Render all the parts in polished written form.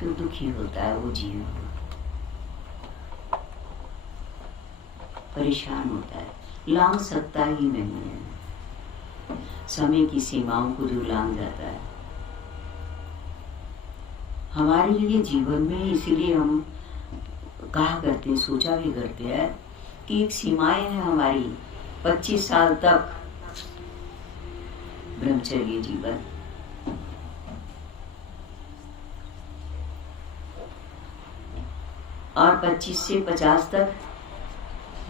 तो दुखी होता है वो जीव, परेशान होता है, लांघ सकता ही नहीं है। समय की सीमाओं को जो लांघ जाता है, हमारे लिए जीवन में, इसीलिए हम कहा करते हैं, सोचा भी करते हैं कि एक सीमाएं हैं हमारी। 25 साल तक ब्रह्मचर्य जीवन, और 25 से 50 तक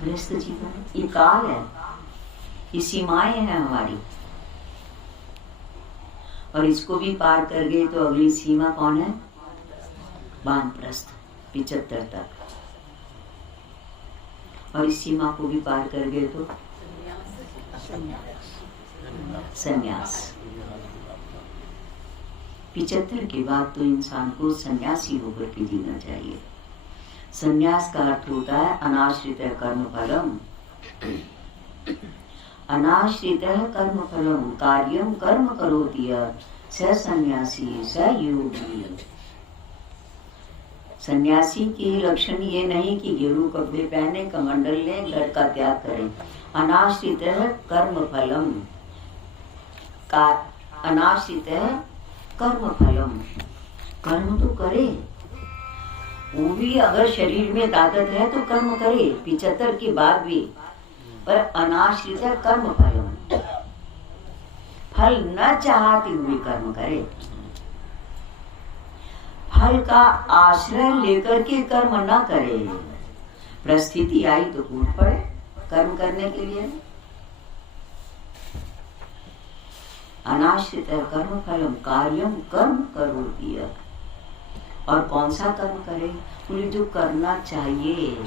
गृहस्थ जीवन। ये काल है, ये सीमाएं हैं हमारी, और इसको भी पार कर गए तो अगली सीमा कौन है? वानप्रस्थ, 75 तक। और इस सीमा को भी पार कर गए तो संन्यास। 75 के बाद तो इंसान को सन्यासी होकर के जीना चाहिए। संन्यास का अर्थ होता है अनाश्रित कर्म फलम, अनाश्रित कर्म फलम कार्यम कर्म करोति स सन्यासी स योगी। सन्यासी की लक्षण ये नहीं कि गेरू कपड़े पहने, कमंडल लें, घर का त्याग करें। अनाश्रित कर्म फलम, अनाश्रित कर्म फलम, कर्म तो करे, वो भी अगर शरीर में ताकत है तो कर्म करे 75 के बाद भी, पर अनाश्रित कर्म फलम, फल न चाहते हुए कर्म करे। फल का आश्रय लेकर के कर्म न करे। परिस्थिति आई तो कूद पड़े कर्म करने के लिए। अनाश्रित कर्म फलम कार्यम कर्म करोति। और कौन सा कर्म करे? उन्हें जो करना चाहिए,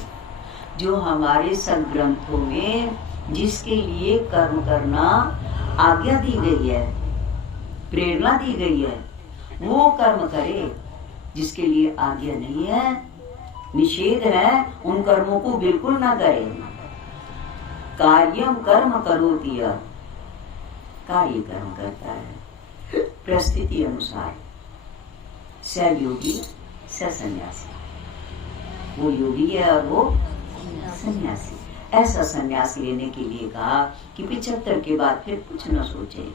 जो हमारे सद्ग्रंथों में जिसके लिए कर्म करना आज्ञा दी गई है, प्रेरणा दी गई है, वो कर्म करे। जिसके लिए आज्ञा नहीं है, निषेध है, उन कर्मों को बिल्कुल ना करे। कार्यम कर्म करोति, कार्य कर्म करता है परिस्थिति अनुसार। स योगी स सन्यासी, वो योगी है और वो सन्यासी। ऐसा सन्यास लेने के लिए कहा कि 75 के बाद फिर कुछ न सोचे।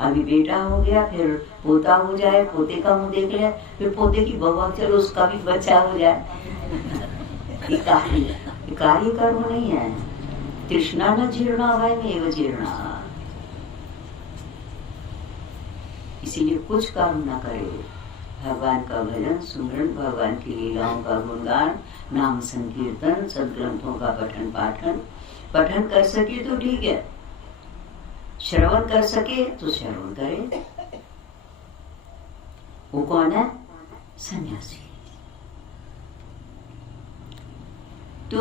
अभी बेटा हो गया, फिर पोता हो जाए, पोते का मुंह देख ले, फिर पोते की बहू, चलो उसका भी बच्चा हो जाए। कार्य कर्म नहीं है। तृष्णा न जीर्णा वयमेव जीर्णा। इसीलिए कुछ कर्म न करे। भगवान का भजन सुमरन, भगवान की लीलाओं का गुणगान, नाम संकीर्तन, सद्ग्रंथों का पठन पाठन। पठन कर सके तो ठीक है, श्रवण कर सके तो श्रवण करे। वो कौन है? सन्यासी। तो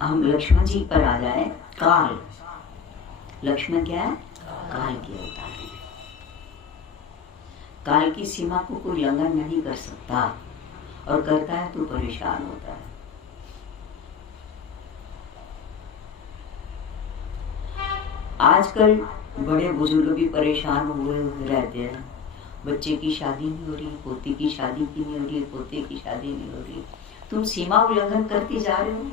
हम लक्ष्मण जी पर आ जाए। काल, लक्ष्मण क्या है? काल के अवतार है। काल की सीमा को कोई उल्लंघन नहीं कर सकता, और करता है तो परेशान होता है। आजकल बड़े बुजुर्ग भी परेशान हुए रहते हैं। बच्चे की शादी नहीं हो रही, पोती की शादी की नहीं हो रही, पोते की शादी नहीं हो रही। तुम सीमा उल्लंघन करती जा रहे हो।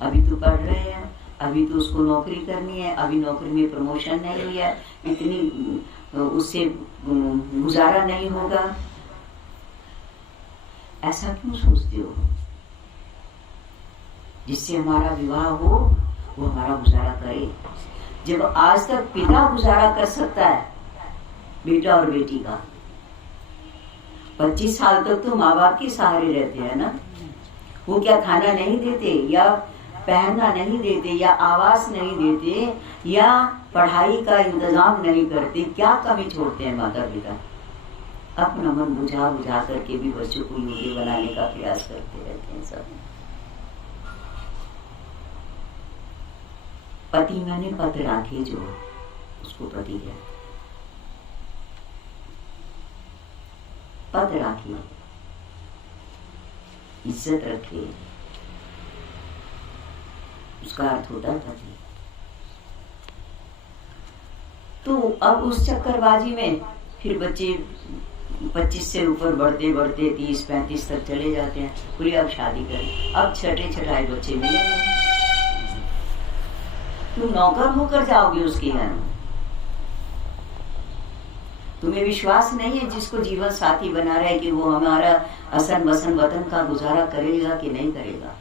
अभी तो पढ़ रहे हैं, अभी तो उसको नौकरी करनी है, अभी नौकरी में प्रमोशन नहीं हुई है, इतनी उससे गुजारा नहीं होगा। ऐसा क्यों सोचते हो? जिससे हमारा विवाह हो वो हमारा गुजारा करे। जब आज तक पिता गुजारा कर सकता है बेटा और बेटी का, 25 साल तक तो माँ बाप के सहारे रहते हैं ना। वो क्या खाना नहीं देते, या पहनना नहीं देते, या आवास नहीं देते, या पढ़ाई का इंतजाम नहीं करते? क्या कमी छोड़ते हैं माता पिता? अपना मन बुझा बुझा करके भी बच्चों को योग्य बनाने का प्रयास करते रहते हैं सब। पति मैंने पद राखे, जो उसको पति है, पद राखे, इज्जत रखे, उसका अर्थ होता है पति। तो अब उस चक्करबाजी में फिर बच्चे 25 से ऊपर बढ़ते बढ़ते 30-35 तक चले जाते हैं। पूरी अब शादी करें, अब छठे छठाई बच्चे मिलेंगे, तुम नौकर होकर जाओगे उसके घर में। तुम्हें विश्वास नहीं है जिसको जीवन साथी बना रहा है कि वो हमारा असन बसन वतन का गुजारा करेगा कि नहीं करेगा।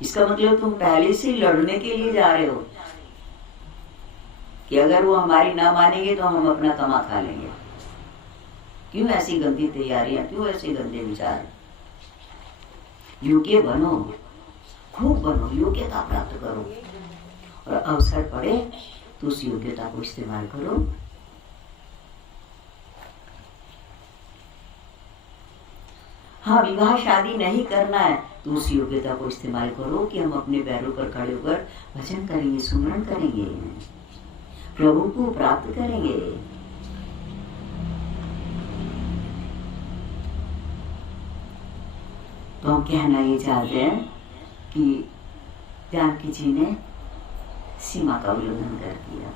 इसका मतलब तुम पहले से लड़ने के लिए जा रहे हो कि अगर वो हमारी ना मानेंगे तो हम अपना कमा खा लेंगे। क्यों ऐसी गंदी तैयारियां, क्यों ऐसे गंदे विचार? योग्य बनो, खूब बनो, योग्यता प्राप्त करो और अवसर पड़े तो उस योग्यता को इस्तेमाल करो। हाँ, विवाह शादी नहीं करना है तो उस योग्यता को इस्तेमाल करो कि हम अपने पैरों पर खड़े होकर भजन करेंगे, सुमरण करेंगे, प्रभु को प्राप्त करेंगे। तो हम कहना ये चाहते हैं कि जानकी जी ने सीमा का उल्लंघन कर दिया।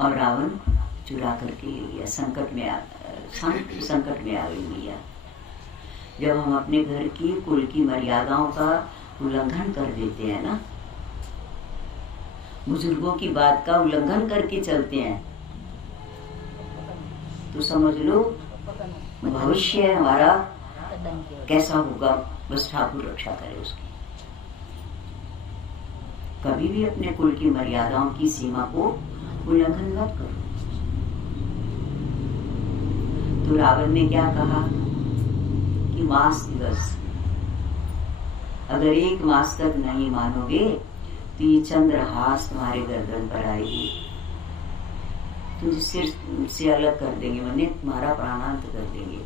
और रावण चुरा करके ले गया, संकट में आ गई मैया। जब हम अपने घर की कुल की मर्यादाओं का उल्लंघन कर देते हैं ना, बुजुर्गों की बात का उल्लंघन करके चलते हैं, तो समझ लो भविष्य हमारा कैसा होगा, बस ठाकुर रक्षा करे उसकी। कभी भी अपने कुल की मर्यादाओं की सीमा को उल्लंघन मत करो। तो रावण ने क्या कहा कि मास दिवस, अगर 1 मास तक नहीं मानोगे तो ये चंद्रहास तुम्हारे गर्दन पर आएगी, तुझे सिर से अलग कर देंगे, मैंने तुम्हारा प्राणांत कर देंगे।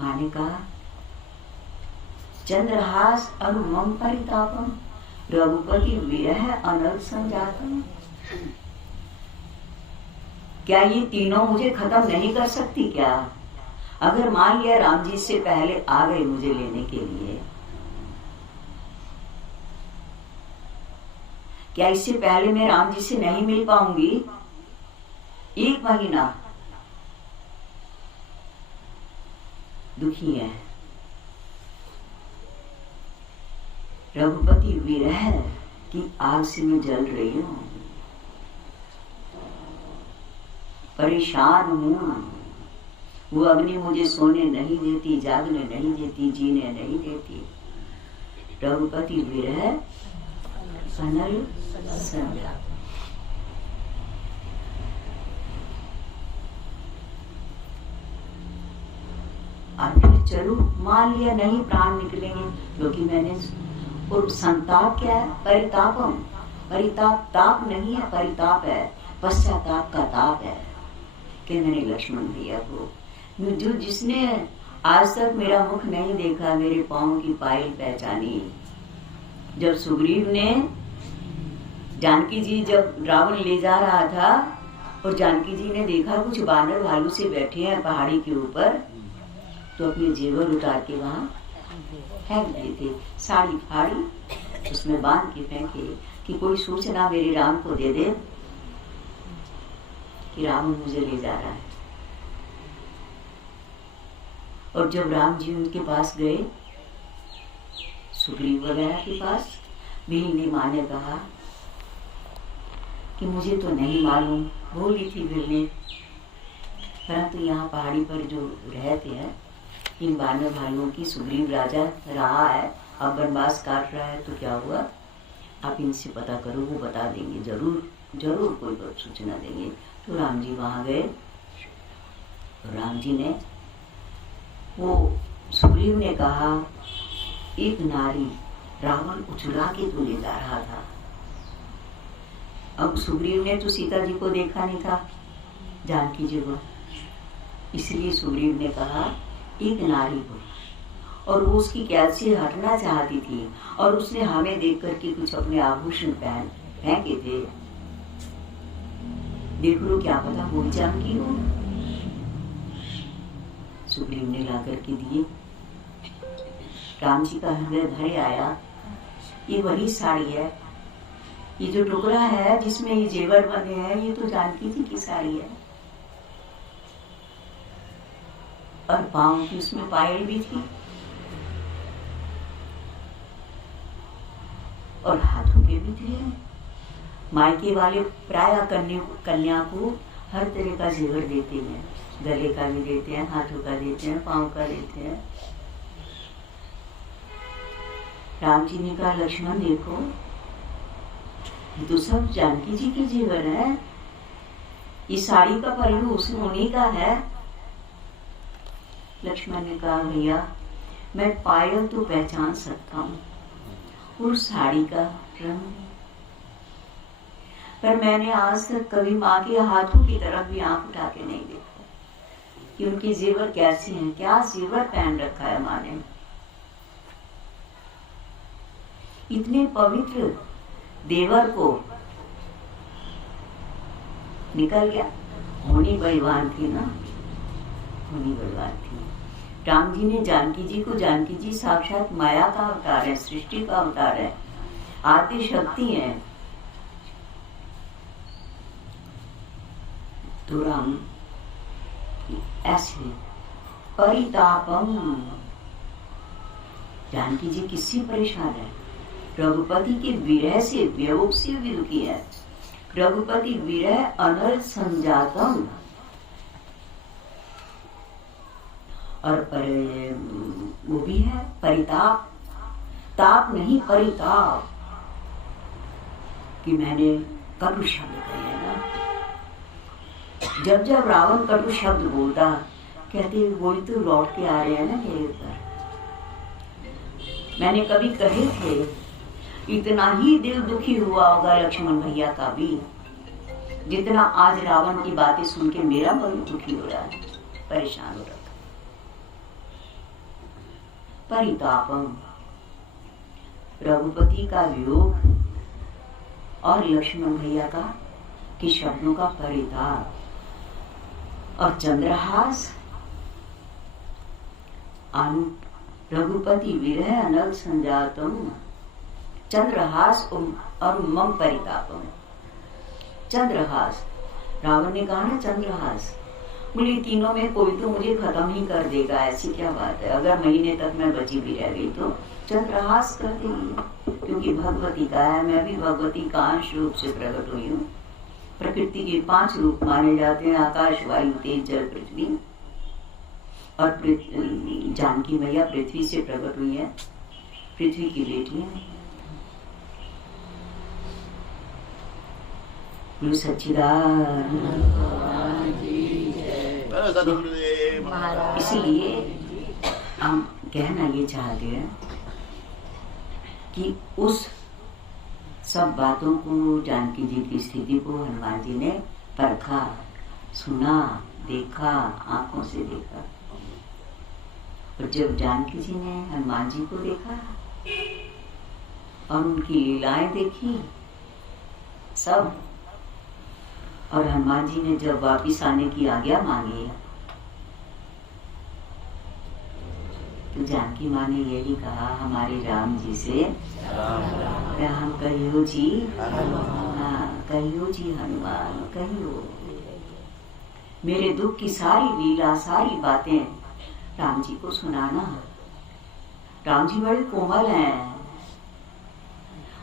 माँ ने कहा चंद्रहास अनुमम परितापम रघुपति विरह अनल संजातम। क्या ये तीनों मुझे खत्म नहीं कर सकती क्या? अगर मान लिया राम जी से पहले आ गए मुझे लेने के लिए, क्या इससे पहले मैं राम जी से नहीं मिल पाऊंगी? 1 महीना दुखी है। रघुपति विरह की आग से मैं जल रही हूं, परेशान हूं। वो अग्नि मुझे सोने नहीं देती, जागने नहीं देती, जीने नहीं देती। रघुपति विरह अनल संजा। और फिर चलो मान लिया नहीं प्राण निकलेंगे, क्योंकि मैंने, और संताप क्या है? परितापम। परिताप ताप नहीं है, परिताप है, पश्चाताप का ताप है। कि मैंने लक्ष्मण भैया को, जो जिसने आज तक मेरा मुख नहीं देखा, मेरे पांव की पायल पहचानी। जब सुग्रीव ने जानकी जी, जब रावण ले जा रहा था और जानकी जी ने देखा कुछ बानर भालू से बैठे हैं पहाड़ी के ऊपर, तो अपने जेवर उतार के वहां फेंक दिए थे। साड़ी फाड़ी उसमें बांध के फेंके कि कोई सूचना मेरे राम को दे दे कि रावण मुझे ले जा रहा है। और जब राम जी उनके पास गए, सुग्रीव वगैरह के पास, बिल्ली माँ ने कहा कि मुझे तो नहीं मालूम, बोली थी बिल्ली, परंतु यहाँ पहाड़ी पर जो रहते हैं इन बानर भालुओं की सुग्रीव राजा रहा है, अब वनवास काट रहा है, तो क्या हुआ, आप इनसे पता करो, वो बता देंगे, जरूर जरूर कोई सूचना देंगे। तो राम जी वहां गए, तो राम जी ने, वो सुग्रीव ने कहा एक नारी रावण उछुला के तो ले जा रहा था। अब सुग्रीव ने तो सीता जी को देखा नहीं था, जानकी जी को, इसलिए सुग्रीव ने कहा एक नारी को, और वो उसकी कैद से हटना चाहती थी, और उसने हमें देख करके कुछ अपने आभूषण फेंके थे, देख लो क्या पता वो जानकी हो। सुग्रीव ने ला करके दिए। राम जी का हृदय भरे आया, ये वही साड़ी है, ये जो टुकड़ा है जिसमें ये जेवर बने हैं, ये तो जानकी जी की साड़ी है। और पाँव की उसमें पायल भी थी और हाथों के भी थे। मायके वाले प्राय कन्या को हर तरह का जेवर देते हैं, गले का भी देते हैं, हाथों का देते हैं, पाँव का देते हैं। राम जी ने कहा, लक्ष्मण देखो, ये तो सब जानकी जी के जेवर है, ये साड़ी का पल्लू उन्हीं का है। लक्ष्मण ने कहा, भैया मैं पायल तो पहचान सकता हूँ और साड़ी का रंग, पर मैंने आज तक कभी माँ के हाथों की तरफ भी आंख उठा के नहीं देखा कि उनके जेवर कैसे हैं, क्या जेवर पहन रखा है माँ ने। इतने पवित्र देवर को निकल गया। होनी बलवान थी ना, होनी बलवान थी। राम जी ने जानकी जी को, जानकी जी साक्षात माया का अवतार है, सृष्टि का अवतार है, आदि शक्ति है। तो राम ऐसे परितापम, जानकी जी किससे परेशान है? रघुपति के विरह से, वियोग से भी दुखी है। रघुपति विरह अनल संजातम, और वो भी है परिताप, ताप नहीं परिताप, कि मैंने कटु शब्द कहे ना। जब जब रावण कटु शब्द बोलता, कहते वही तो लौट के आ रहे हैं ना मेरे ऊपर। मैंने कभी कहे थे, इतना ही दिल दुखी हुआ होगा लक्ष्मण भैया का भी, जितना आज रावण की बातें सुन के मेरा मन दुखी हो रहा है, परेशान हो रहा है। परितापम, रघुपति का वियोग और लक्ष्मण भैया का के शब्दों का परिताप। और चंद्रहास, रघुपति विरह अनल संजातम, चंद्रहास और उम्मम परितापम। चंद्रहास, रावण ने कहा ना चंद्रहास, बोले तीनों में कोई तो मुझे खत्म ही कर देगा, ऐसी क्या बात है, अगर महीने तक मैं बची भी रह गई तो चंद्रहास कर देगी, क्योंकि भगवती का है, मैं भी भगवती का अंश रूप से प्रकट हुई हूँ। प्रकृति के 5 रूप माने जाते हैं, आकाश, वायु, तेज, जल, पृथ्वी। और जानकी मैया पृथ्वी से प्रकट हुई है, पृथ्वी की बेटी है। इसलिए हम कहना ये चाहते हैं कि उस सब बातों को, जानकी जी की स्थिति को हनुमान जी ने परखा, सुना, देखा, आंखों से देखा। और जब जानकी जी ने हनुमान जी को देखा और उनकी लीलाएं देखी सब, और हनुमान जी ने जब वापिस आने की आज्ञा मांगी, तो जानकी माँ ने यही कहा हमारे राम जी से, हम कहियो जी, हाँ कहियो जी हनुमान, कहियो मेरे दुख की सारी लीला, सारी बातें राम जी को सुनाना। राम जी बड़े कोमल हैं,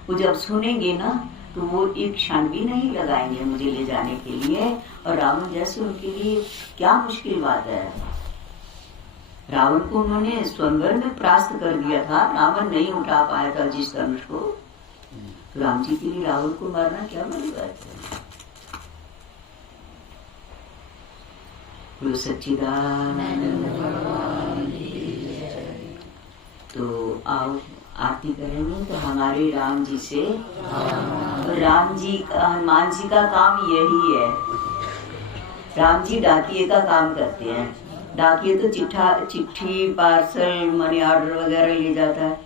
वो जब सुनेंगे ना तो वो एक क्षण भी नहीं लगाएंगे मुझे ले जाने के लिए। और रावण जैसे उनके लिए क्या मुश्किल बात है। रावण को उन्होंने स्वयंवर में परास्त कर दिया था, रावण नहीं उठा पाया था जिस धनुष को, तो राम जी के लिए रावण को मारना क्या बड़ी बात है। सच्चिदानंद भगवान। तो आओ आरती करेंगे। तो हमारे राम जी से, राम जी का, हनुमान जी का काम यही है। राम जी डाकिए का काम करते हैं। डाकिए तो चिट्ठी, पार्सल, मनी ऑर्डर वगैरह ले जाता है,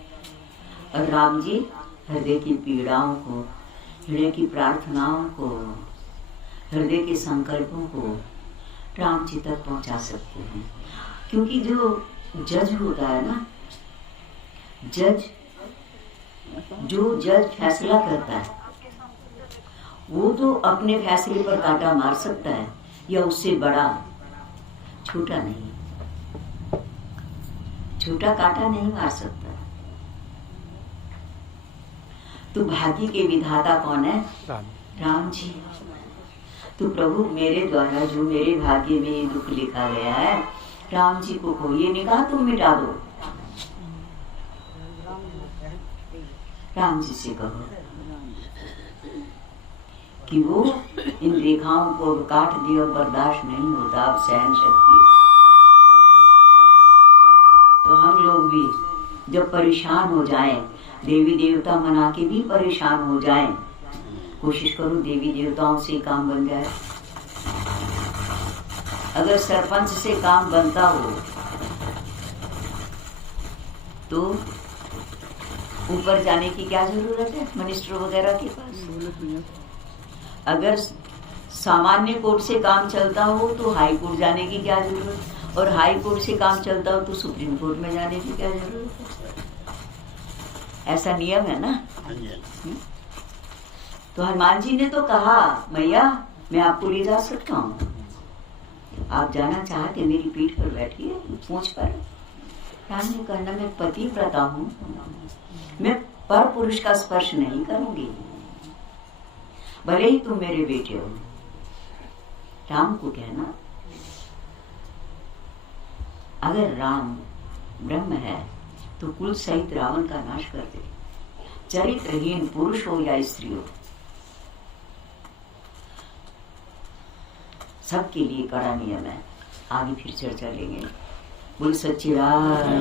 और राम जी हृदय की पीड़ाओं को, हृदय की प्रार्थनाओं को, हृदय के संकल्पों को राम जी तक पहुंचा सकते हैं। क्योंकि जो जज होता है ना, जज फैसला करता है, वो तो अपने फैसले पर कांटा मार सकता है या उससे बड़ा, छोटा नहीं, छोटा कांटा नहीं मार सकता। तो भाग्य के विधाता कौन है? राम जी। तो प्रभु मेरे द्वारा जो मेरे भाग्य में ये दुख लिखा गया है, राम जी को कहो, ये नहीं कहा तुम मिटा दो, राम जी से कहो कि वो इन रेखाओं को काट दिया, बर्दाश्त नहीं होता अब सहन शक्ति। तो हम लोग भी जब परेशान हो जाएं, देवी देवता मना के भी परेशान हो जाएं, कोशिश करो देवी देवताओं से काम बन जाए। अगर सरपंच से काम बनता हो तो ऊपर जाने की क्या जरूरत है मिनिस्टर वगैरह के पास। अगर सामान्य कोर्ट से काम चलता हो तो हाई कोर्ट जाने की क्या जरूरत, और हाई कोर्ट से काम चलता हो तो सुप्रीम कोर्ट में जाने की क्या जरूरत है। ऐसा नियम है ना। तो हनुमान जी ने तो कहा, मैया मैं आपको ले जा सकता हूँ, आप जाना चाहते मेरी पीठ पर बैठिए, पूंछ पर। राम ने कहना मैं पतिव्रता हूँ, मैं पर पुरुष का स्पर्श नहीं करूंगी, भले ही तुम मेरे बेटे हो। राम को कहना अगर राम ब्रह्म है तो कुल सहित रावण का नाश कर दे, चरित्रहीन पुरुष हो या स्त्री हो, सबके लिए कड़ा नियम है। आगे फिर चर्चा लेंगे। बोल सच्चिदानंद